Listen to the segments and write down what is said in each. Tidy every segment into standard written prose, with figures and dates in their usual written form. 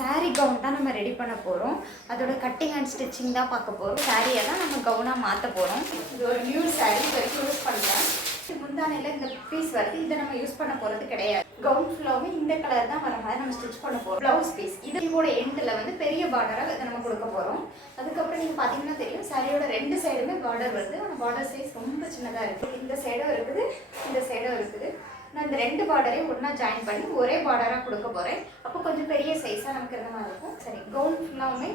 saree gown தான் நம்ம ready பண்ண போகிறோம். அதோட கட்டிங் அண்ட் ஸ்டிச்சிங் தான் பார்க்க போகிறோம். சாரியை தான் நம்ம கவுனாக மாற்ற போகிறோம். இது ஒரு நியூ சாரீ வரைக்கும் யூஸ் பண்ணுறேன். முந்தானையில் இந்த பீஸ் வருது, இதை நம்ம யூஸ் பண்ண போகிறது கிடையாது. கவுன் ஃபுல்லாகவே இந்த கலர் தான் வர மாதிரி நம்ம ஸ்டிச் பண்ண போகிறோம். ப்ளவுஸ் பீஸ் இதோட எண்டில் வந்து பெரிய பார்டராக இதை நம்ம கொடுக்க போகிறோம். அதுக்கப்புறம் நீங்கள் பார்த்தீங்கன்னா தெரியும், சாரியோட 2 சைடுமே பார்டர் வருது. ஆனால் பார்டர் சைஸ் ரொம்ப சின்னதாக இருக்குது. இந்த சைடும் இருக்குது, இந்த சைடும் இருக்குது. நான் இந்த 2 பார்டரையும் ஒன்றா ஜாயின் பண்ணி ஒரே பார்டராக கொடுக்க போகிறேன். அப்போ கொஞ்சம் பெரிய சைஸாக நமக்கு இருந்த மாதிரி இருக்கும். சரி, கவுன் ஃபுல்லாகவுமே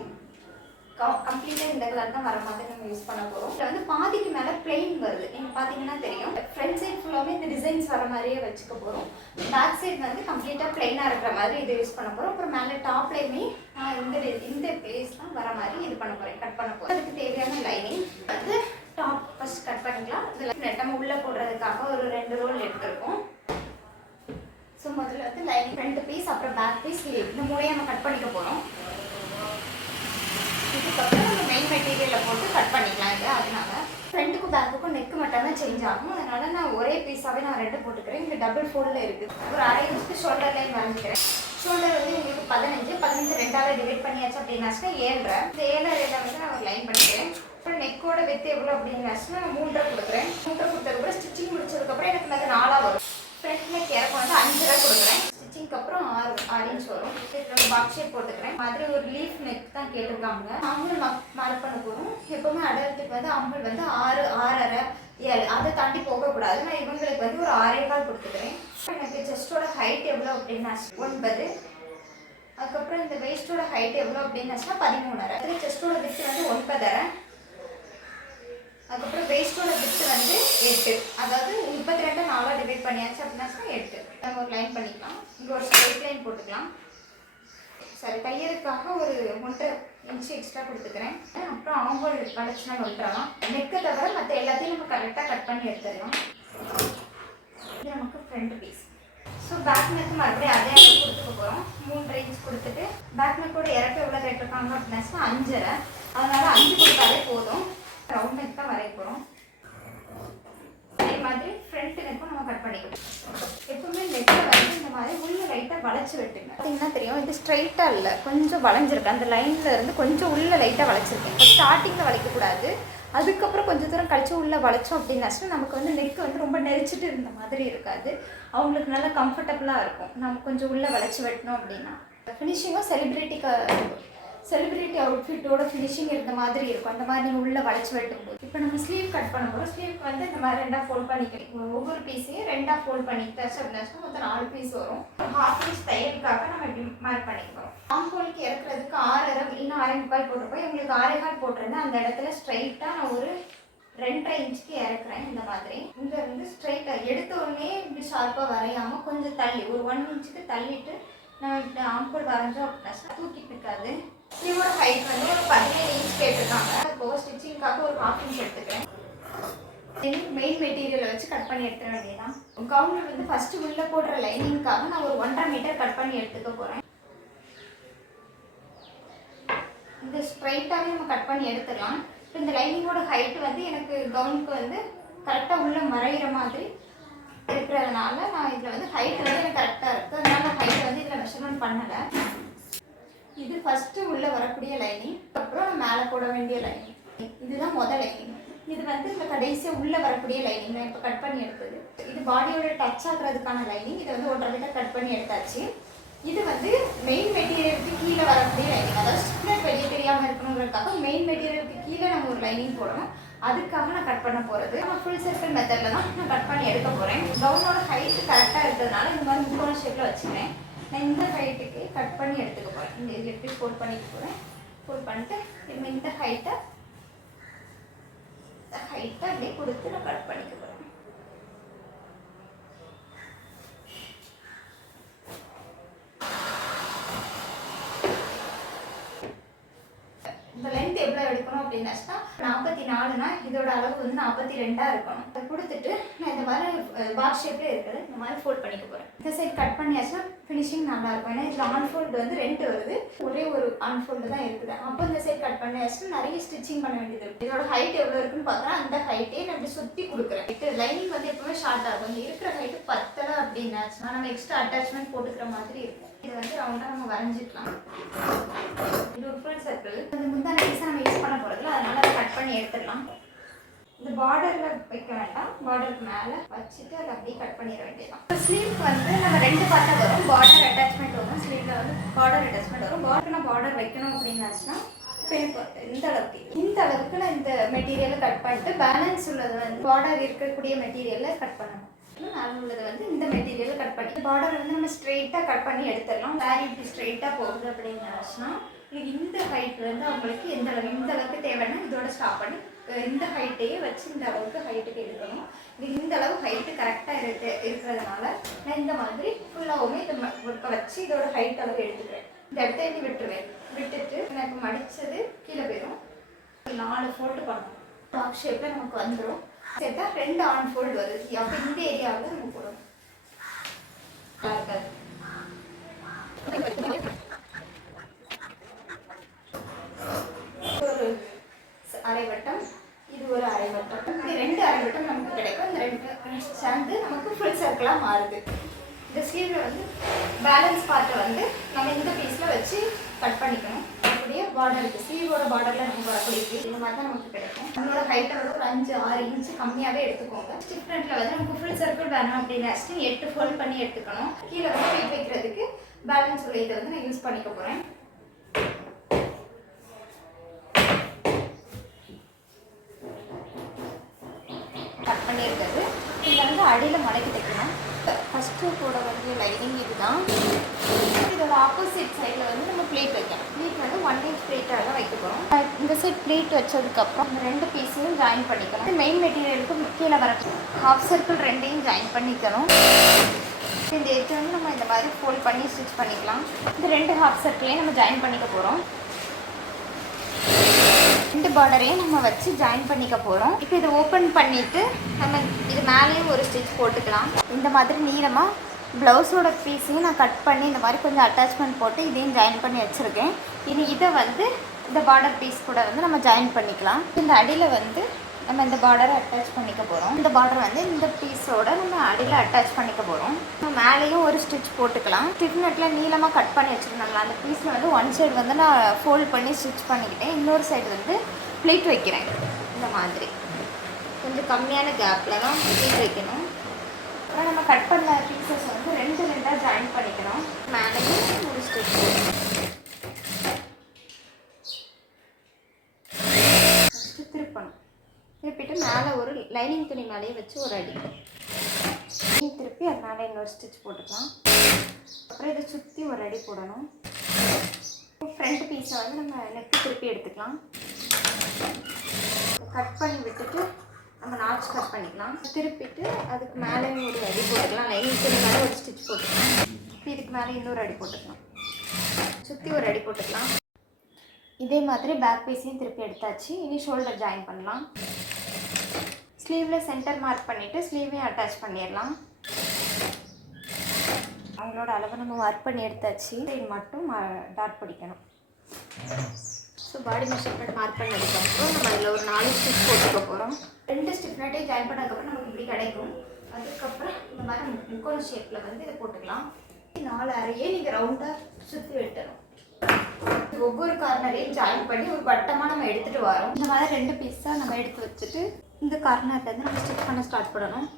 கம்ப்ளீட்டாக இந்த கலர் தான் வர மாதிரி நம்ம யூஸ் பண்ண போகிறோம். இதில் வந்து பாதிக்கு மேலே பிளெயின் வருது, நீங்கள் பார்த்தீங்கன்னா தெரியும். ஃப்ரண்ட் சைட் ஃபுல்லாகவே இந்த டிசைன்ஸ் வர மாதிரியே வச்சுக்க போகிறோம். பேக் சைட் வந்து கம்ப்ளீட்டாக பிளெயினாக இருக்கிற மாதிரி இதை யூஸ் பண்ண போகிறோம். அப்புறம் மேலே டாப்லேயுமே இந்த பிளேஸ் தான் வர மாதிரி இது பண்ண போகிறேன், கட் பண்ண போகிறோம். அதுக்கு தேவையான லைனிங் வந்து டாப் ஃபஸ்ட் கட் பண்ணிக்கலாம். இதில் நம்ம உள்ளே போடுறதுக்காக ஒரு 2 ரோல் எடுத்துருக்கோம். ஸோ முதல்ல வந்து லைனிங் 2 பீஸ், அப்புறம் பேக் பீஸ், இந்த மூணையும் நம்ம கட் பண்ணிக்க போகிறோம். இதுக்கப்புறம் நம்ம மெயின் மெட்டீரியலை போட்டு கட் பண்ணிக்கலாம். இது அதனால ஃப்ரண்ட்டுக்கும் பேக்குக்கும் நெக்கு மட்டும் தான் சேஞ்ச் ஆகும். அதனால நான் ஒரே பீஸாகவே நான் 2 போட்டுக்கிறேன். இங்கே டபுள் ஃபோல்டில் இருக்குது. ஒரு 1/2 இன்ச்சுக்கு ஷோல்டர் லைன் வரைஞ்சிக்கிறேன். ஷோல்டர் வந்து உங்களுக்கு 15 2ஆல் டிவைட் பண்ணியாச்சு அப்படின்னாச்சுன்னா 7.5. இந்த 7.5 வந்து நான் ஒரு லைன் பண்ணிக்கிறேன். அப்புறம் நெக்கோட வெத்து எவ்வளோ அப்படின்னாச்சுன்னா நான் 3.5 கொடுக்குறேன். 3.5 கொடுத்ததுக்கப்புறம் ஸ்டிச்சிங் முடிச்சதுக்கப்புறம் எனக்கு அது 4 வரும். ஃப்ரண்ட் நெக் இறக்கம் வந்து 5.5 கொடுக்குறேன். ஸ்டிச்சிங்க்கு அப்புறம் 6 இன்ச் வரும். இதில் பாக்ஸ் ஷேப் போட்டுக்கிறேன். மாதிரி ஒரு லீஃப் நெக் தான் கேட்டிருக்காங்க. ஆம்பல் மார்க் பண்ண போகிறோம். எப்போவுமே அடல்ட்டுக்கு வந்து ஆம்பல் வந்து 6, 6.5, 7 அதை தாண்டி போகக்கூடாது. நான் இவங்களுக்கு வந்து ஒரு 6.25 கொடுத்துக்கிறேன். எனக்கு செஸ்டோட ஹைட் எவ்வளோ அப்படின்னா 9. அதுக்கப்புறம் இந்த வெயிஸ்டோட ஹைட் எவ்வளோ அப்படின்னாச்சுன்னா 13.5. அதில் செஸ்டோட வித்து வந்து 9.5. அதுக்கப்புறம் வெயிஸ்டோட வித்து வந்து 8. அதாவது 32 4ஆல் டிவைட் பண்ணியாச்சு அப்படின்னாச்சுன்னா 8. நம்ம ஒரு லைன் பண்ணிக்கலாம். இங்கே ஒரு ஸ்ட்ரைட் லைன் போட்டுக்கலாம். சரி, கையலுக்காக ஒரு 1.5 இன்ச்சு எக்ஸ்ட்ரா கொடுத்துக்கிறேன். அப்புறம் ஆம்பல் வளைச்சுனா விட்டுறலாம். நெக்கை தவிர மற்ற எல்லாத்தையும் நம்ம கரெக்டாக கட் பண்ணி எடுத்துடலாம். இது நமக்கு front piece. So back neck மறுபடியும் அதே அளவு கொடுத்துக்க போகிறோம். 3.5 இன்ச் கொடுத்துட்டு பேக் நெக்கோட இறக்க எவ்வளோ கேட்டிருக்காங்க அப்படின்னாச்சுன்னா 5.5. அதனால் 5 கொடுத்தாலே போதும். ரவுண்ட் நெக் தான் வரைய போகிறோம். அதே மாதிரி ஃப்ரண்ட் நெக்கும் நம்ம கட் பண்ணிக்கணும். எப்பவுமே நெக்கில் வந்து இந்த மாதிரி உள்ள லைட்டாக வளைச்சி வெட்டுங்க. பார்த்தீங்கன்னா தெரியும், இது ஸ்ட்ரைட்டாக இல்லை, கொஞ்சம் வளைஞ்சிருக்கு. அந்த லைனில் இருந்து கொஞ்சம் உள்ள லைட்டாக வளைச்சிருக்கேன். இப்போ ஸ்டார்டிங்கில் வளைக்கக்கூடாது. அதுக்கப்புறம் கொஞ்சம் தூரம் கழிச்சு உள்ளே வளைச்சோம் அப்படின்னாச்சுன்னா நமக்கு வந்து நெக் வந்து ரொம்ப நெரிச்சிட்டு இருந்த மாதிரி இருக்காது. அவங்களுக்கு நல்லா கம்ஃபர்டபுளாக இருக்கும். நம்ம கொஞ்சம் உள்ளே வளைச்சி வெட்டணும் அப்படின்னா ஃபினிஷிங்கும் செலிப்ரிட்டி அவுட்ஃபிட்டோட ஃபினிஷிங் இருந்த மாதிரி இருக்கும். அந்த மாதிரி நீங்கள் உள்ளே வளைச்சி வெட்டும்போது இப்போ நம்ம ஸ்லீவ் கட் பண்ண போகிறோம். ஸ்லீவ்க்கு வந்து இந்த மாதிரி 2ஆக ஃபோல்ட் பண்ணிக்கிறோம். ஒவ்வொரு பீஸையும் 2ஆக ஃபோல்ட் பண்ணிக்கிட்டாச்சு அப்படின்னாச்சுன்னா மொத்தம் 4 பீஸ் வரும். 1/2 இன்ச் தையலுக்காக நம்ம இப்படி மார்க் பண்ணிக்கிறோம். ஆம்போலுக்கு இறக்குறதுக்கு 6.5 இன்னும் 6.25 போட்டிருப்போம். இவங்களுக்கு 6.25 போட்டிருந்தேன். அந்த இடத்துல ஸ்ட்ரைட்டாக நான் ஒரு 2.5 இன்ச்சுக்கு இறக்குறேன். இந்த மாதிரி இங்கே வந்து ஸ்ட்ரைட்டாக எடுத்த உடனே இப்படி ஷார்ப்பாக வரையாமல் கொஞ்சம் தள்ளி ஒரு 1 இன்ச்சுக்கு தள்ளிட்டு நம்ம இப்படி ஆம்போல் வரைஞ்சோம் அப்படின்னா தூக்கிட்டு இருக்காது. ஸ்லீவோட ஹைட் வந்து ஒரு 17 இன்ச் கேட்டிருக்காங்க. அதுபோக ஸ்டிச்சிங்காக ஒரு 1/2 இன்ச் எடுத்துக்கிறேன். மெயின் மெட்டீரியலை வச்சு கட் பண்ணி எடுத்துட வேண்டியதான். கவுனில் வந்து ஃபஸ்ட்டு உள்ளே போடுற லைனிங்காக நான் ஒரு 1.5 மீட்டர் கட் பண்ணி எடுத்துக்க போகிறேன். இந்த ஸ்ட்ரைட்டாகவே நம்ம கட் பண்ணி எடுத்துடலாம். இப்போ இந்த லைனிங்கோட ஹைட்டு வந்து எனக்கு கவுனுக்கு வந்து கரெக்டாக உள்ளே மறைகிற மாதிரி இருக்கிறதுனால நான் இதில் வந்து ஹைட்டு வந்து எனக்கு கரெக்டாக இருக்குது. அதனால நான் ஹைட்டை வந்து இதில் மெஷர்மெண்ட் பண்ணலை. இது ஃபஸ்ட்டு உள்ளே வரக்கூடிய லைனிங். அப்புறம் நான் மேலே போட வேண்டிய லைனிங். இதுதான் முதல் லைனிங். இது வந்து இந்த கடைசியாக உள்ளே வரக்கூடிய லைனிங் நான் இப்போ கட் பண்ணி எடுத்தது. இது பாடியோட டச் ஆகிறதுக்கான லைனிங். இதை வந்து 1.5 மீட்டர் கட் பண்ணி எடுத்தாச்சு. இது வந்து மெயின் மெட்டீரியலுக்கு கீழே வரக்கூடிய லைனிங். அதாவது ஸ்டிப்னட் வெளியே தெரியாமல் இருக்கணுங்கிறதுக்காக மெயின் மெட்டீரியலுக்கு கீழே நம்ம ஒரு லைனிங் போடணும். அதுக்காக நான் கட் பண்ண போகிறது. நான் ஃபுல் சர்க்கிள் மெத்தடில் தான் நான் கட் பண்ணி எடுக்க போகிறேன். கவுனோட ஹைட்டு கரெக்டாக இருக்கிறதுனால இந்த மாதிரி முக்கோண ஷேப்பில் வச்சுக்கிறேன். நான் இந்த ஹைட்டுக்கு கட் பண்ணி எடுத்துக்க போகிறேன். இந்த இது எப்படி ஃபோல்ட் பண்ணிக்க போகிறேன். ஃபோல்ட் பண்ணிட்டு இந்த ஹைட்டை அப்படியே கொடுத்து நான் கட் பண்ணிக்க போகிறேன். இந்த லென்த் எவ்வளோ எடுக்கணும் அப்படின்னாச்சுன்னா 44னா இதோட அளவு வந்து 42 இருக்கணும். அதை கொடுத்துட்டு நான் இந்த மாதிரி பாக்ஸ் ஷேப்லேயே இருக்குது இந்த மாதிரி ஃபோல்ட் பண்ணிக்க போகிறேன். இந்த சைட் கட் பண்ணியாச்சுன்னா ஃபினிஷிங் நல்லாயிருக்கும். ஏன்னா இதில் ஆன் ஃபோல்டு வந்து 2 வருது. ஒரே ஒரு அன்ஃபோல்டு தான் இருக்குது. அப்போ இந்த சைடு கட் பண்ணி வச்சுட்டு நிறைய ஸ்டிச்சிங் பண்ண வேண்டியது இருக்குது. இதோட ஹைட் எவ்வளோ இருக்குன்னு பார்க்குறேன். அந்த ஹைட்டே நான் இப்படி சுற்றி கொடுக்குறேன். இது லைனிங் வந்து எப்பவுமே ஷார்ட் ஆகும். இங்கே இருக்கிற ஹைட்டு பத்தலை அப்படின்னாச்சுன்னா நம்ம எக்ஸ்ட்ரா அட்டாச்மெண்ட் போட்டுக்கிற மாதிரி இருக்கும். இது வந்து ரவுண்டாக நம்ம வரைஞ்சிக்கலாம். இது ஒரு ஃபுல் சர்க்கிள். அந்த முந்தான பீஸை நம்ம யூஸ் பண்ண போகிறதுல அதனால அதை கட் பண்ணி எடுத்துடலாம். இந்த பார்டரில் வைக்க வேண்டாம், பார்டருக்கு மேலே வச்சுட்டு அதை அப்படியே கட் பண்ணிட வேண்டியதான். ஸ்லீவ்க்கு வந்து நம்ம 2 பார்ட்டாக வரும். பார்டர் அட்டாச்மெண்ட் வரும், ஸ்லீவில் வந்து பார்டர் அட்டாச்மெண்ட் வரும். நான் பார்டர் வைக்கணும் அப்படின்னாச்சுன்னா இந்த அளவுக்கு நான் இந்த மெட்டீரியலை கட் பண்ணிட்டு பேலன்ஸ் உள்ளது வந்து பார்டர் இருக்கக்கூடிய மெட்டீரியலை கட் பண்ணணும். மேலே உள்ளது வந்து இந்த மெட்டீரியலை கட் பண்ணி பார்டர் வந்து நம்ம ஸ்ட்ரெயிட்டாக கட் பண்ணி எடுத்துடலாம். சாரி இப்படி ஸ்ட்ரெயிட்டாக போகுது அப்படின்னாச்சுன்னா இந்த ஹைட் வந்து அவங்களுக்கு எந்த அளவுக்கு தேவைன்னா இதோட ஸ்டாப் பண்ணி இந்த ஹைட்டையே வச்சு இந்த அளவுக்கு ஹைட்டுக்கு எடுக்கணும். இது இந்த அளவு ஹைட்டு கரெக்டாக இருக்கிறதுனால நான் இந்த மாதிரி ஃபுல்லாகவுமே இந்த ஒர்க்கை வச்சு இதோட ஹைட் அளவு எடுத்துக்கிறேன். இந்த இடத்த எழுதி விட்டுருவேன். விட்டுட்டு நான் இப்போ மடித்தது கீழே போயிடும். 4 ஃபோல்டு பண்ணணும். டாக் ஷேப்பில் நமக்கு வந்துடும். சேர்த்தா 2 ஆன் ஃபோல்டு வருது. அப்போ இந்த ஏரியாவில் நம்ம போடணும். இருக்காது ஒரு அரை வட்டம், இது ஒரு அரை வட்டம். இது 2 அரை வட்டம் நமக்கு கிடைக்கும். இந்த 2 சேர்ந்து நமக்கு ஃபுல் சர்க்கிளாக மாறுது. இந்த ஸ்லீவில் வந்து பேலன்ஸ் பார்ட்டை வந்து நம்ம இந்த பீஸில் வச்சு கட் பண்ணிக்கணும். அப்படியே பார்டருக்கு ஸ்லீவோட பார்டரில் நமக்கு வரக்கூடிய பீஸ் இந்த மாதிரி தான் நமக்கு கிடைக்கும். நம்மளோட ஹைட்டை வந்து ஒரு 5-6 இன்ச்சு கம்மியாகவே எடுத்துக்கோங்க. ஸ்டிஃப்ரெண்ட்டில் வந்து நமக்கு ஃபுல் சர்க்கிள் வேணும் அப்படின்னு 8 ஃபோல்ட் பண்ணி எடுத்துக்கணும். கீழே வந்து வெயிட் வைக்கிறதுக்கு பேலன்ஸ் உள்ள இதை வந்து நான் யூஸ் பண்ணிக்க போகிறேன். கட் பண்ணியிருக்கிறது இதில் வந்து அடியில் மடக்கி தைக்கணும். ஃபஸ்ட்டு கூட வந்து லைனிங் இதுதான். இதோட ஆப்போசிட் சைடில் வந்து நம்ம பிளேட் வைக்கணும். பிளேட் வந்து 1 inch பிளேட்டாக தான் வைக்க போகிறோம். இந்த சைட் பிளேட் வச்சதுக்கப்புறம் இந்த 2 பீஸையும் ஜாயின் பண்ணிக்கணும். மெயின் மெட்டீரியலுக்கு கீழே வர ஹாஃப் சர்க்கிள் 2ஐயும் ஜாயின் பண்ணிக்கணும். இந்த எட்ஜ் வந்து நம்ம இந்த மாதிரி ஃபோல்ட் பண்ணி ஸ்டிச் பண்ணிக்கலாம். இந்த 2 ஹாஃப் சர்க்கிளையும் நம்ம ஜாயின் பண்ணிக்க போகிறோம். 2 பார்டரையும் நம்ம வச்சு ஜாயின் பண்ணிக்க போகிறோம். இப்போ இதை ஓப்பன் பண்ணிவிட்டு நம்ம இது மேலேயும் ஒரு ஸ்டிச் போட்டுக்கலாம். இந்த மாதிரி நீளமாக ப்ளவுஸோட பீஸையும் நான் கட் பண்ணி இந்த மாதிரி கொஞ்சம் அட்டாச்மெண்ட் போட்டு இதையும் ஜாயின் பண்ணி வச்சுருக்கேன். இனி இதை வந்து இந்த பார்டர் பீஸ் கூட வந்து நம்ம ஜாயின் பண்ணிக்கலாம். இந்த அடியில் வந்து நம்ம இந்த பார்டரை அட்டாச் பண்ணிக்க போகிறோம். இந்த பார்டர் வந்து இந்த பீஸோட நம்ம அடியில் அட்டாச் பண்ணிக்க போகிறோம். நம்ம மேலேயும் ஒரு ஸ்டிச் போட்டுக்கலாம். ஸ்டிச் நெட்டில் நீளமாக கட் பண்ணி வச்சுருந்தாங்களா அந்த பீஸில் வந்து 1 சைடு வந்து நான் ஃபோல்ட் பண்ணி ஸ்டிச் பண்ணிக்கிட்டேன். இன்னொரு சைடு வந்து ப்ளீட் வைக்கிறேன். இந்த மாதிரி கொஞ்சம் கம்மியான கேப்பில் தான் ப்ளீட் வைக்கணும். அப்புறம் நம்ம கட் பண்ண பீசஸ் வந்து 2 ஜாயின் பண்ணிக்கணும். மேலேயும் ஒரு ஸ்டிச் ஃபஸ்ட்டு திருப்பணும். திருப்பிட்டு மேலே ஒரு லைனிங் துணி மேலேயே வச்சு ஒரு அடி திருப்பி அது மேலே இன்னொரு ஸ்டிச் போட்டுக்கலாம். அப்புறம் இதை சுற்றி ஒரு அடி போடணும். ஃப்ரண்ட் பீஸை வந்து நம்ம நெக்கு திருப்பி எடுத்துக்கலாம். கட் பண்ணி விட்டுட்டு நம்ம நாட்ச் கட் பண்ணிக்கலாம். திருப்பிட்டு அதுக்கு மேலே ஒரு அடி போட்டுக்கலாம். லைனிங் துணி மேலே ஒரு ஸ்டிச் போட்டுக்கலாம். இதுக்கு மேலே இன்னொரு அடி போட்டுக்கலாம். சுற்றி ஒரு அடி போட்டுக்கலாம். இதே மாதிரி பேக் பீஸையும் திருப்பி எடுத்தாச்சு. இனி ஷோல்டர் ஜாயின் பண்ணலாம். ஸ்லீவில் சென்டர் மார்க் பண்ணிவிட்டு ஸ்லீவையும் அட்டாச் பண்ணிடலாம். அவங்களோட அளவை நம்ம மார்க் பண்ணி எடுத்தாச்சு. இது மட்டும் டாட் பிடிக்கணும். ஸோ பாடி மெஷர்மெண்ட் மார்க் பண்ணதுக்கப்புறம் நம்ம அதில் ஒரு 4 ஸ்டிச் போட்டுக்க போகிறோம். 2 ஸ்டிச் நட்டையும் ஜாயின் பண்ணதுக்கப்புறம் நமக்கு இப்படி கிடைக்கும். அதுக்கப்புறம் இந்த மாதிரி முக்கோண ஷேப்பில் வந்து இதை போட்டுக்கலாம். 4 அறையே நீங்கள் ரவுண்டாக சுற்றி விட்டுறோம். ஒவ்வொரு கார்னரையும் ஜாயின் பண்ணி ஒரு வட்டமாக நம்ம எடுத்துகிட்டு வரோம். இந்த மாதிரி 2 பீஸாக நம்ம எடுத்து வச்சுட்டு இந்த கார்னர்லேருந்து நம்ம ஸ்டிச் பண்ண ஸ்டார்ட் பண்ணணும்.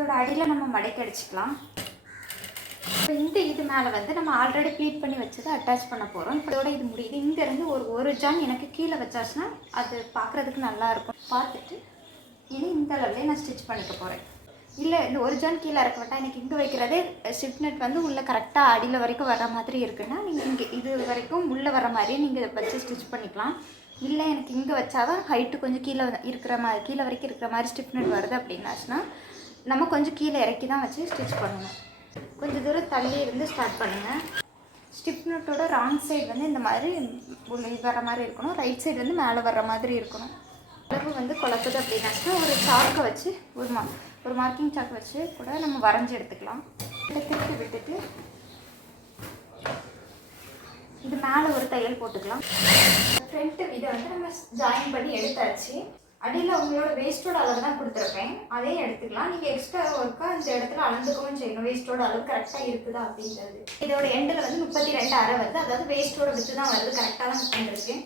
இதோட அடியில் நம்ம மடக்கி அடிச்சுக்கலாம். இப்போ இது மேலே வந்து நம்ம ஆல்ரெடி ப்ளீட் பண்ணி வச்சதை அட்டாச் பண்ண போகிறோம். இப்போ இதோட இது முடியுது. இங்கேருந்து ஒரு ஜான் எனக்கு கீழே வச்சாச்சுன்னா அது பார்க்குறதுக்கு நல்லாயிருக்கும். பார்த்துட்டு இனி இந்த அளவுலேயே நான் ஸ்டிச் பண்ணிக்க போகிறேன். இல்லை இந்த ஒரு ஜான் கீழே இறக்க விட்டால் எனக்கு இங்கே வைக்கிறதே ஸ்டிப் நெட் வந்து உள்ளே கரெக்டாக அடியில் வரைக்கும் வர மாதிரி இருக்குன்னா நீங்கள் இங்கே இது வரைக்கும் உள்ளே வர மாதிரி நீங்கள் வச்சு ஸ்டிச் பண்ணிக்கலாம். இல்லை எனக்கு இங்கே வச்சாதான் ஹைட்டு கொஞ்சம் கீழே இருக்கிற மாதிரி கீழே வரைக்கும் இருக்கிற மாதிரி ஸ்டிப் நெட் வருது அப்படின்னாச்சுன்னா நம்ம கொஞ்சம் கீழே இறக்கி தான் வச்சு ஸ்டிச் பண்ணணும். கொஞ்சம் தூரம் தள்ளி இருந்து ஸ்டார்ட் பண்ணுங்கள். ஸ்டிப் நெட்டோட ராங் சைடு வந்து இந்த மாதிரி வர மாதிரி இருக்கணும், ரைட் சைடு வந்து மேலே வர்ற மாதிரி இருக்கணும். அளவு வந்து குழப்புது அப்படின்னாச்சுன்னா ஒரு சாக்கை வச்சு ஒரு மார்க்கிங் சாக்கை வச்சு கூட நம்ம வரைஞ்சி எடுத்துக்கலாம். திருப்பி விட்டுட்டு இது மேலே ஒரு தையல் போட்டுக்கலாம். ஃப்ரண்ட்டு இதை வந்து நம்ம ஜாயின் பண்ணி எடுத்தாச்சு. அடியில் உங்களோட வேஸ்ட்டோட அளவு தான் கொடுத்துருப்பேன், அதையும் எடுத்துக்கலாம். நீங்கள் எக்ஸ்ட்ரா ஒர்க்காக இந்த இடத்துல அளந்துக்கவும் செய்யணும், வேஸ்ட்டோட அளவு கரெக்டாக இருக்குதா அப்படின்றது. இதோட எண்டில் வந்து 32 அரை வருது, அதாவது வேஸ்ட்டோட விட்டு தான் வருது, கரெக்டாக தான் பண்ணிருக்கு.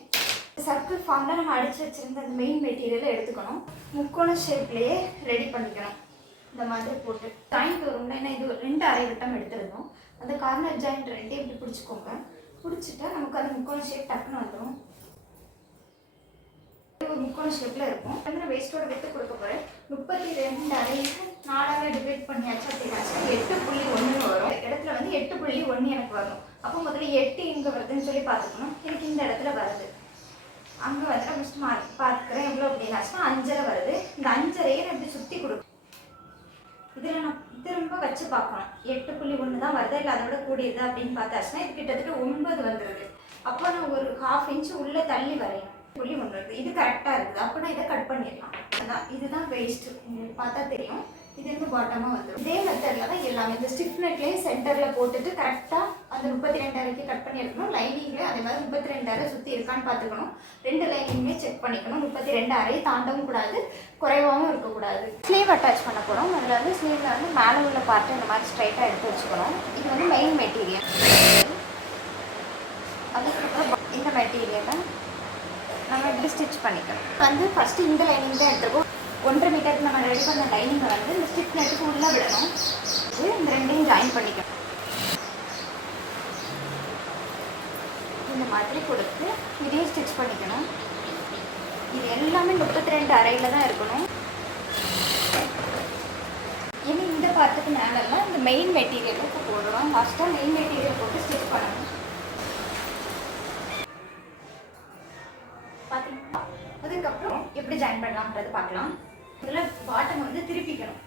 சர்க்கிள் ஃபார்மில் நம்ம அடித்து வச்சுருந்த அந்த மெயின் மெட்டீரியலை எடுத்துக்கணும். முக்கோண ஷேப்லேயே ரெடி பண்ணிக்கணும். இந்த மாதிரி போட்டு ஜாயிண்ட் வரும்னா ஏன்னா இது 2 அரை விட்டம் எடுத்துருந்தோம். அந்த கார்னர் ஜாயிண்ட் 2 இப்படி பிடிச்சிக்கோங்க. பிடிச்சிட்டா நமக்கு அந்த முக்கோண ஷேப் டக்குன்னு வந்துடும். ஒரு முக்கோண ஷேப்பில் இருக்கும். நான் வேஸ்ட்டோட விட்டு கொடுக்க போகிறேன். 32 அரை 4ஆக டிவைட் பண்ணியாச்சு அப்படின்னாச்சு 8.1 வரும். இடத்துல வந்து 8.1 எனக்கு வரும். அப்போ முதல்ல 8 இங்கே வருதுன்னு சொல்லி பார்த்துக்கணும். எனக்கு இந்த இடத்துல வருது. அங்கே வந்து நான் ஃபஸ்ட்டு பார்த்துக்கிறேன் எவ்வளோ அப்படின்னாச்சுன்னா 5.5 வருது. இந்த 5.5 நான் இப்படி சுற்றி கொடுக்கும். இதில் நான் திரும்ப வச்சு பார்க்கணும் 8.1 தான் வருதா இல்லை அதோட கூடியது அப்படின்னு பார்த்தாச்சுன்னா இது கிட்டத்தட்ட 9 வந்துடுது. அப்போ நான் ஒரு 1/2 இன்ச்சு உள்ளே தள்ளி வரையணும். 8.1 இருக்குது, இது கரெக்டாக இருக்குது. அப்போ நான் இதை கட் பண்ணிடலாம். அதான் இதுதான் வேஸ்ட்டு, உங்களுக்கு பார்த்தா தெரியும். இது வந்து பாட்டமாக வந்துடும். இதே மெத்தடில் தான் எல்லாமே இந்த ஸ்டிஃப் நெட்லேயே சென்டரில் போட்டுட்டு கரெக்டாக அந்த 32 அரைக்கு கட் பண்ணி எடுக்கணும். லைனிங்லேயே அதே மாதிரி 32 அரை சுற்றி இருக்கான்னு பார்த்துக்கணும். 2 லைனிங்குமே செக் பண்ணிக்கணும். 32 அரை தாண்டவும் கூடாது, குறைவாகவும் இருக்கக்கூடாது. ஸ்லீவ் அட்டாச் பண்ண போகிறோம். அதில் வந்து ஸ்லீவில் வந்து மேலே உள்ள பார்ட்டு இந்த மாதிரி ஸ்ட்ரைட்டாக எடுத்து வச்சுக்கணும். இது வந்து மெயின் மெட்டீரியல். அதுக்கப்புறம் இந்த மெட்டீரியலை நம்ம இப்படி ஸ்டிச் பண்ணிக்கணும். வந்து ஃபஸ்ட்டு இந்த லைனிங் தான் எடுத்துருக்கோம். 1.5 மீட்டருக்கு நம்ம ரெடி பண்ண லைனிங்கை வந்து இந்த ஸ்டிப் நெட்டுக்கு உள்ளே விடணும். இந்த 2ஐயும் ஜாயின் பண்ணிக்கணும். இந்த மாதிரி கொடுத்து இதையும் ஸ்டிச் பண்ணிக்கணும். இது எல்லாமே 32 அரையில் தான் இருக்கணும். இனி இந்த பார்ட்டுக்கு மேலெல்லாம் இந்த மெயின் மெட்டீரியலுக்கு போடுறோம். ஃபஸ்ட்டாக மெயின் மெட்டீரியல் போட்டு ஸ்டிச் பண்ணணும். பார்த்தீங்களா? அதுக்கப்புறம் எப்படி ஜாயின் பண்ணலாம்ன்றது பார்க்கலாம். இதில் பாட்டம் வந்து திருப்பிக்கணும்.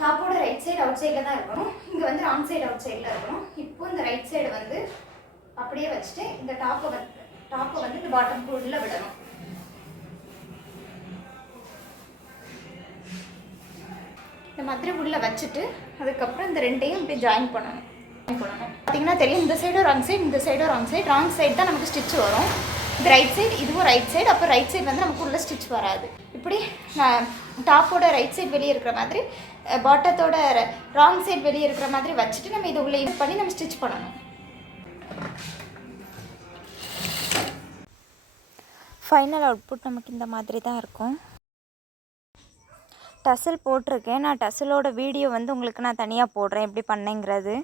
டாப்போட ரைட் சைடு அவுட் சைடில் தான் இருக்கணும். இங்கே வந்து ராங் சைடு அவுட் சைடில் இருக்கணும். இப்போ இந்த ரைட் சைடு வந்து அப்படியே வச்சுட்டு இந்த டாப்பை வந்து இந்த பாட்டம் உள்ளே விடணும். இந்த மாதிரி உள்ளே வச்சுட்டு அதுக்கப்புறம் இந்த 2ஐயும் இப்படி ஜாயின் பண்ணணும். பார்த்தீங்கன்னா தெரியும், இந்த சைடும் ராங் சைடு, இந்த சைடும் ராங் சைடு. ராங் சைடு தான் நமக்கு ஸ்டிச் வரும். இது ரைட் சைடு, இதுவும் ரைட் சைடு. அப்போ ரைட் சைடு வந்து நமக்கு உள்ள ஸ்டிச் வராது. இப்படி டாப்போட ரைட் சைடு வெளியே இருக்கிற மாதிரி, பாட்டத்தோட ராங் சைடு வெளியே இருக்கிற மாதிரி வச்சுட்டு நம்ம இதை உள்ளே யூஸ் பண்ணி நம்ம ஸ்டிச் பண்ணணும். ஃபைனல் அவுட்புட் நமக்கு இந்த மாதிரி தான் இருக்கும். டசல் போட்டிருக்கேன். நான் டசலோட வீடியோ வந்து உங்களுக்கு நான் தனியாக போடுறேன் எப்படி பண்ணேங்கிறது.